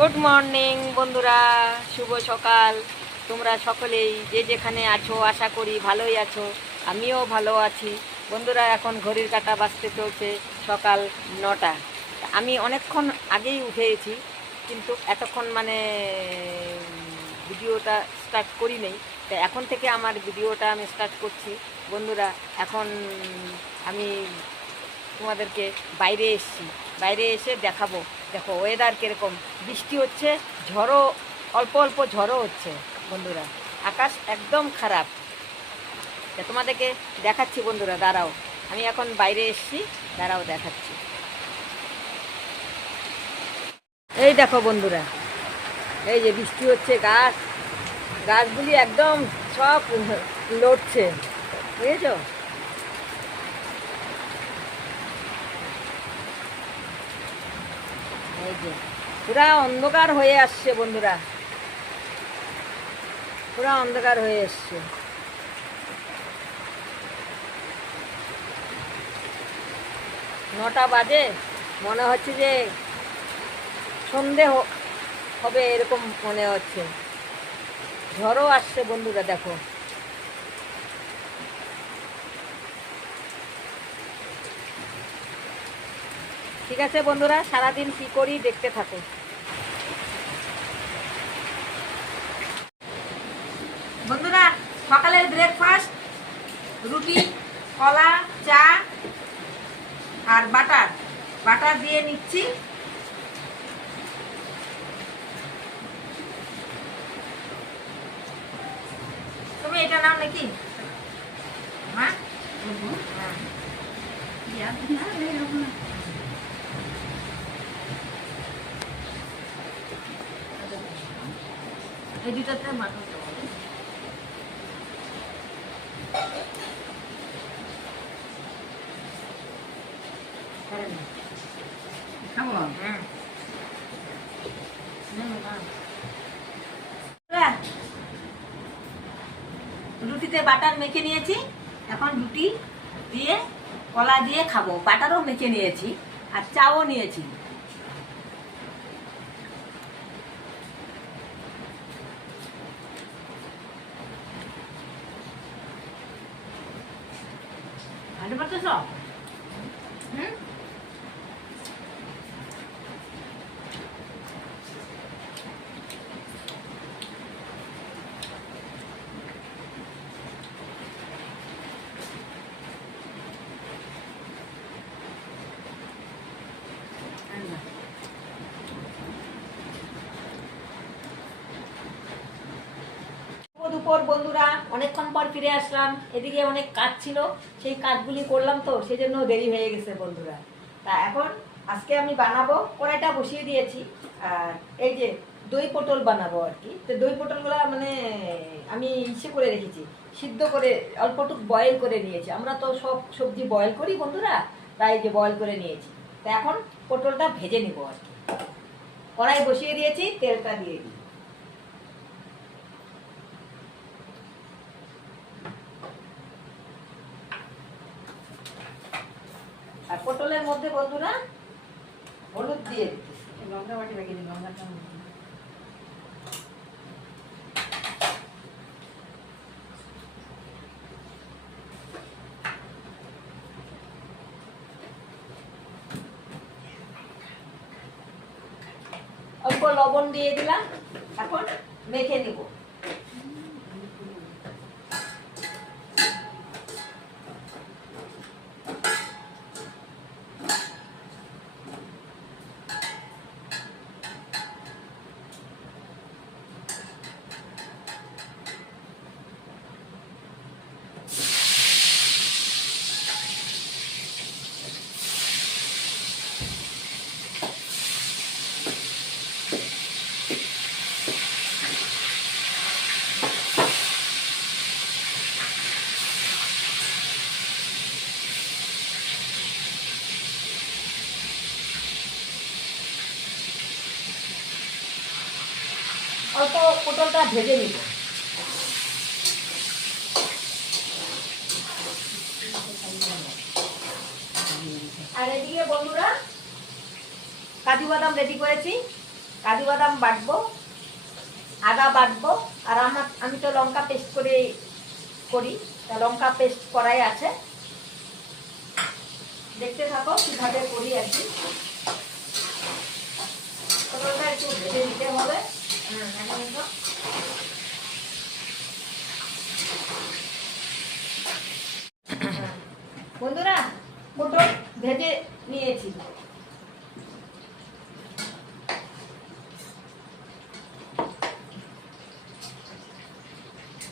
Good morning বন্ধুরা। শুভ সকাল। তোমরা সকলেই যে যেখানে আছো, আশা করি ভালোই আছো। আমিও ভালো আছি। বন্ধুরা, এখন ঘড়ির কাঁটা বাজতে চলছে সকাল নটা। আমি অনেকক্ষণ আগেই উঠেছি, কিন্তু এতক্ষণ মানে ভিডিওটা স্টার্ট করি নেই তো এখন থেকে আমার ভিডিওটা আমি স্টার্ট করছি। বন্ধুরা, এখন আমি তোমাদেরকে বাইরে এসেছি। বাইরে এসে দেখাবো। দেখো ওয়েদার কীরকম? বৃষ্টি হচ্ছে, ঝড়ও, অল্প অল্প ঝড়ও হচ্ছে, বন্ধুরা। আকাশ একদম খারাপ। তোমাদেরকে দেখাচ্ছি, বন্ধুরা, দাঁড়াও। আমি এখন বাইরে এসেছি, দাঁড়াও দেখাচ্ছি। এই দেখো, বন্ধুরা, এই যে বৃষ্টি হচ্ছে, গাছ, গাছগুলি একদম সব লড়ছে, বুঝেছ? পুরা অন্ধকার হয়ে আসছে বন্ধুরা। পুরা অন্ধকার হয়ে এসছে নটা বাজে, মনে হচ্ছে যে সন্ধে হবে এরকম মনে হচ্ছে। ঝড়ও আসছে বন্ধুরা, দেখো। ঠিক আছে বন্ধুরা সারাদিন কি করি দেখতে থাকো। বন্ধুরা সকালের ব্রেকফাস্ট রুটি কলা চা আর বাটার। বাটার দিয়ে নিচ্ছি। তুমি এটা নাও নাকি? হ্যাঁ। হ্যাঁ। এই দুটাতে মাটন রুটিতে বাটার মেখে নিয়েছি। এখন রুটি দিয়ে কলা দিয়ে খাব। বাটারও মেখে নিয়েছি আর চাও নিয়েছি। Hmm? দুপুর বন্ধুরা অনেকক্ষণ পর ফিরে আসলাম। এদিকে অনেক কাজ ছিল, সেই কাজগুলি করলাম তো সেই জন্য দেরি হয়ে গেছে বন্ধুরা। তা এখন আজকে আমি বানাবো, কড়াইটা বসিয়ে দিয়েছি। আর এই যে দই পটল বানাবো আর কি। তো দই পটলগুলো মানে আমি ইসে করে রেখেছি। সিদ্ধ করে অল্পটুক বয়েল করে নিয়েছি। আমরা তো সব সবজি বয়েল করি বন্ধুরা, তাই যে বয়েল করে নিয়েছি। তা এখন পটলটা ভেজে নিব আর কি। কড়াই বসিয়ে দিয়েছি, তেলটা দিয়ে দিই পটলের মধ্যে বন্ধুরা হলুদ দিয়ে লঙ্কা বাটি লাগিয়ে দিন লঙ্কাটা লবণ দিয়ে দিলাম, এখন মেখে নিব অল্প পটলটা ভেজে নিব। আর এদিকে বন্ধুরা, কাজু বাদাম রেডি করেছি। কাজু বাদাম বাটবো, আদা বাটবো, আর আমার আমি তো লঙ্কা পেস্ট করে করি। তা লঙ্কা পেস্ট করাই আছে। দেখতে থাকো, কীভাবে করি আর কি। একটু ভেজে নিতে হবে। বন্ধুরা পটল ভেজে নিয়েছি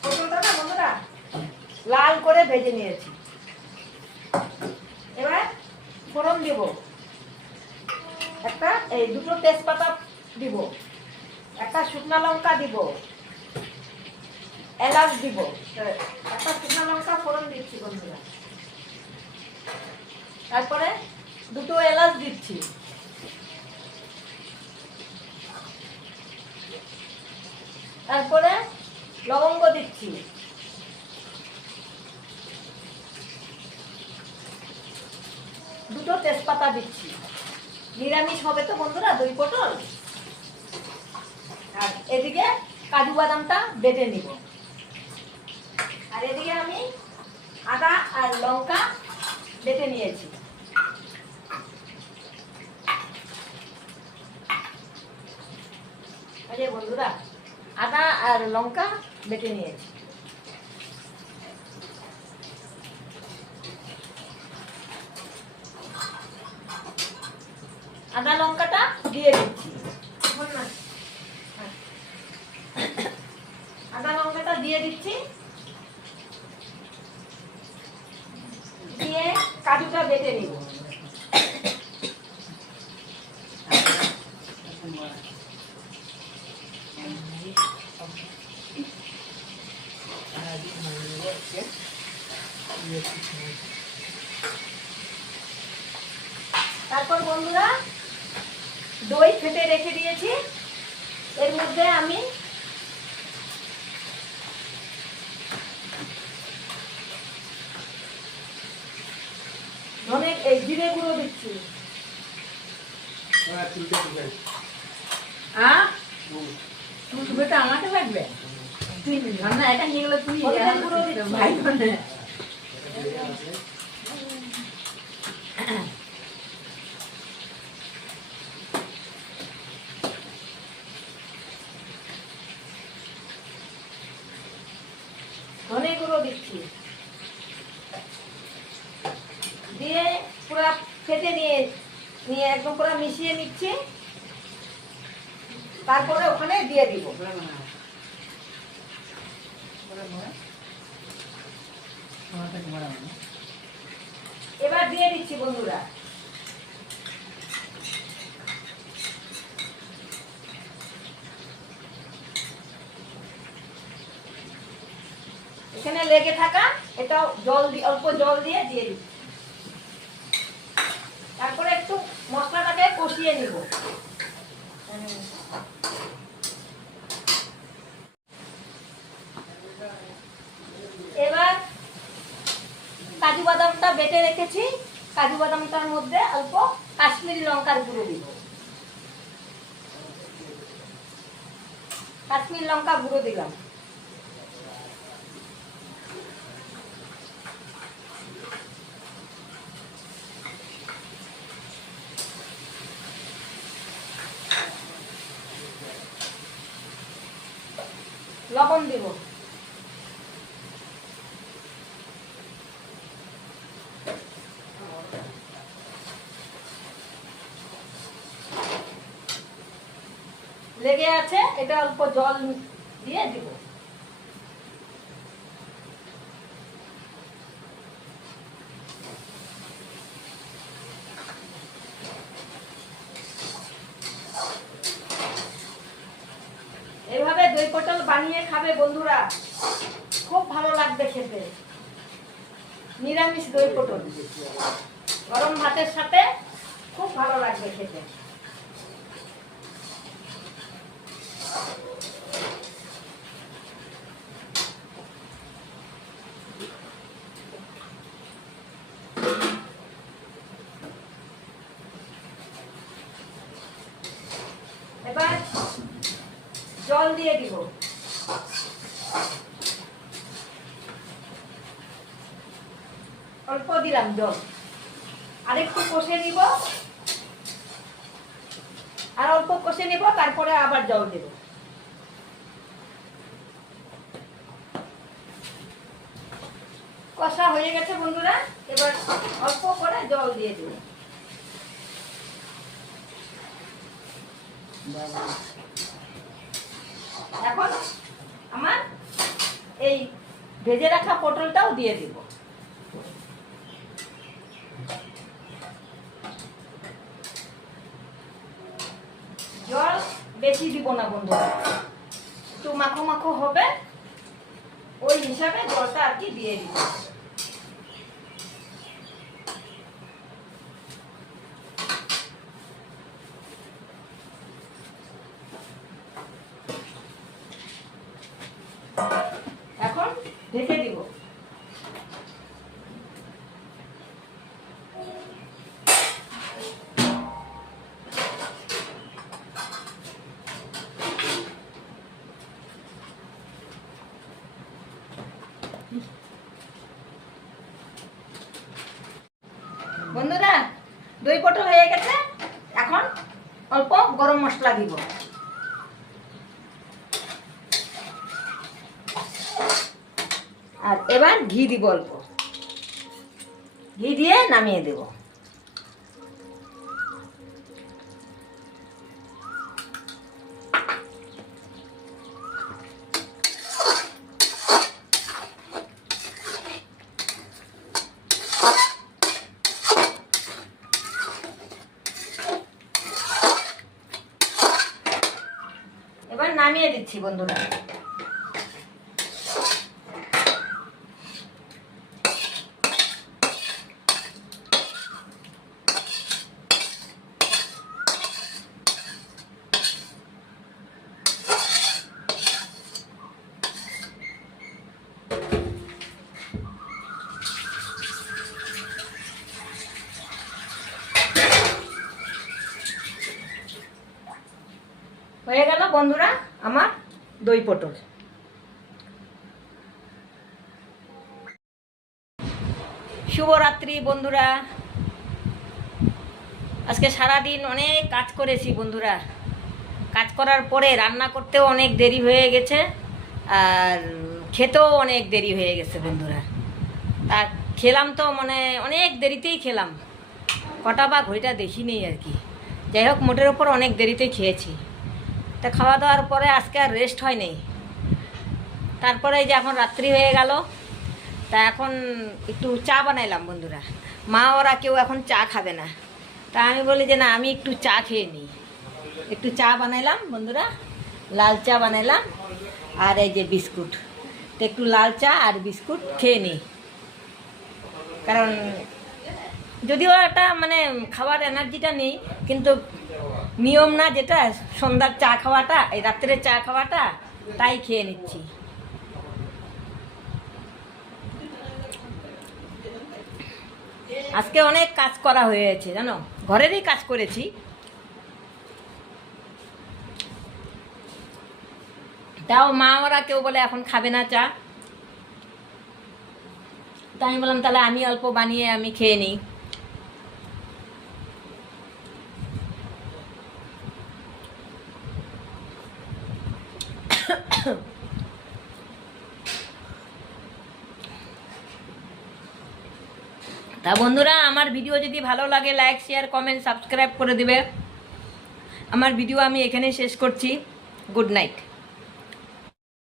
পটলটা না বন্ধুরা লাল করে ভেজে নিয়েছি এবার ফোড়ন দিব একটা এই দুটো তেজপাতা দিব একটা শুকনো লঙ্কা দিব। এলাচ দিব। একটা শুকনো লঙ্কা ফোড়ন দিচ্ছি বন্ধুরা। তারপরে দুটো এলাচ দিচ্ছি। তারপরে লবঙ্গ দিচ্ছি। দুটো তেজপাতা দিচ্ছি। নিরামিষ হবে তো বন্ধুরা, দই পটল? কাজু বাদামটা বেটে নিব। আর এদিকে আমি আদা আর লঙ্কা বেটে নিয়েছি। আরে বন্ধুরা, আদা আর লঙ্কা বেটে নিয়েছি। আদা লঙ্কাটা দিয়ে দিচ্ছি শোন না। হ্যাঁ। আদা লঙ্কাটা দিয়ে দিচ্ছি। দিয়ে কাজুটা বেটে নিব। তারপর বন্ধুরা, দই ফেটে রেখে দিয়েছি। এর মধ্যে আমি এই জিরে গুঁড়ো দিচ্ছি। হ্যাঁ বেটা আমাকে লাগবে? তুই না এটা নিয়ে গেলে তুই। ভাই বোনে ধনে গুঁড়ো দিচ্ছি দিয়ে পুরো ফেটে নিয়ে নিয়ে একদম পুরো মিশিয়ে নিচ্ছি তারপরে ওখানে দিয়ে দিব এবার দিয়ে দিচ্ছি বন্ধুরা। এখানে লেগে থাকা, এটাও জল দিয়ে অল্প জল দিয়ে দিয়ে দিচ্ছি। তারপরে একটু মশলাটাকে কষিয়ে নিব এবার কাজু বাদামটা বেটে রেখেছি, কাজু বাদামটার মধ্যে অল্প কাশ্মীরি লঙ্কার গুঁড়ো দিব। কাশ্মীর লঙ্কা গুঁড়ো দিলাম। লবণ দিব লেগে আছে এটা অল্প জল দিয়ে দিব। এভাবে দই পটল বানিয়ে খাবে বন্ধুরা। খুব ভালো লাগবে খেতে। নিরামিষ দই পটল। গরম ভাতের সাথে খুব ভালো লাগবে খেতে এবার জল দিয়ে দিব। অল্প দিলাম জল। আরেকটু কষে নিব। আর অল্প কষে নিব, তারপরে আবার জল দেব। কষা হয়ে গেছে বন্ধুরা, এবার অল্প করে জল দিয়ে দেব। এখন আমার এই ভেজে রাখা পটলটাও দিয়ে দিব। জল বেশি দিব না বন্ধুরা। একটু মাখো মাখো হবে। ওই হিসাবে জলটা আর কি দিয়ে দিব এখন ঢেকে দিব বন্ধুরা পটল হয়ে গেছে? এখন অল্প গরম মশলা দিব। আর এবার ঘি দিব অল্প। ঘি দিয়ে নামিয়ে দেব এবার নামিয়ে দিচ্ছি বন্ধুরা। হয়ে গেল বন্ধুরা আমার দই পটল। শুভরাত্রি বন্ধুরা। আজকে সারাদিন অনেক কাজ করেছি বন্ধুরা। কাজ করার পরে রান্না করতেও অনেক দেরি হয়ে গেছে, আর খেতেও অনেক দেরি হয়ে গেছে বন্ধুরা। তা খেলাম তো মানে অনেক দেরিতেই খেলাম। কটা বা ঘড়িটা দেখিনি আর কি। যাই হোক, মোটের ওপর অনেক দেরিতেই খেয়েছি। তা খাওয়া দাওয়ার পরে আজকে আর রেস্ট হয়নি। তারপরে যে এখন রাত্রি হয়ে গেল, তা এখন একটু চা বানাইলাম বন্ধুরা। মা ওরা কেউ এখন চা খাবে না। তা আমি বলি যে না, আমি একটু চা খেয়ে নিই। একটু চা বানাইলাম বন্ধুরা, লাল চা বানাইলাম, আর এই যে বিস্কুট। তো একটু লাল চা আর বিস্কুট খেয়ে নিই। কারণ যদিও একটা মানে খাবার এনার্জিটা নেই, কিন্তু নিয়ম না যেটা, সন্ধ্যার চা খাওয়াটা, এই রাত্রের চা খাওয়াটা, তাই খেয়ে নিচ্ছি। আজকে অনেক কাজ করা হয়েছে, জানো? ঘরেরই কাজ করেছি। তাও মা ওরা কেউ বলে এখন খাবে না চা। তাই বললাম, তাহলে আমি অল্প বানিয়ে আমি খেয়ে নিই। তা বন্ধুরা, আমার ভিডিও যদি ভালো লাগে লাইক শেয়ার কমেন্ট সাবস্ক্রাইব করে দেবে। আমার ভিডিও আমি এখানেই শেষ করছি। Good night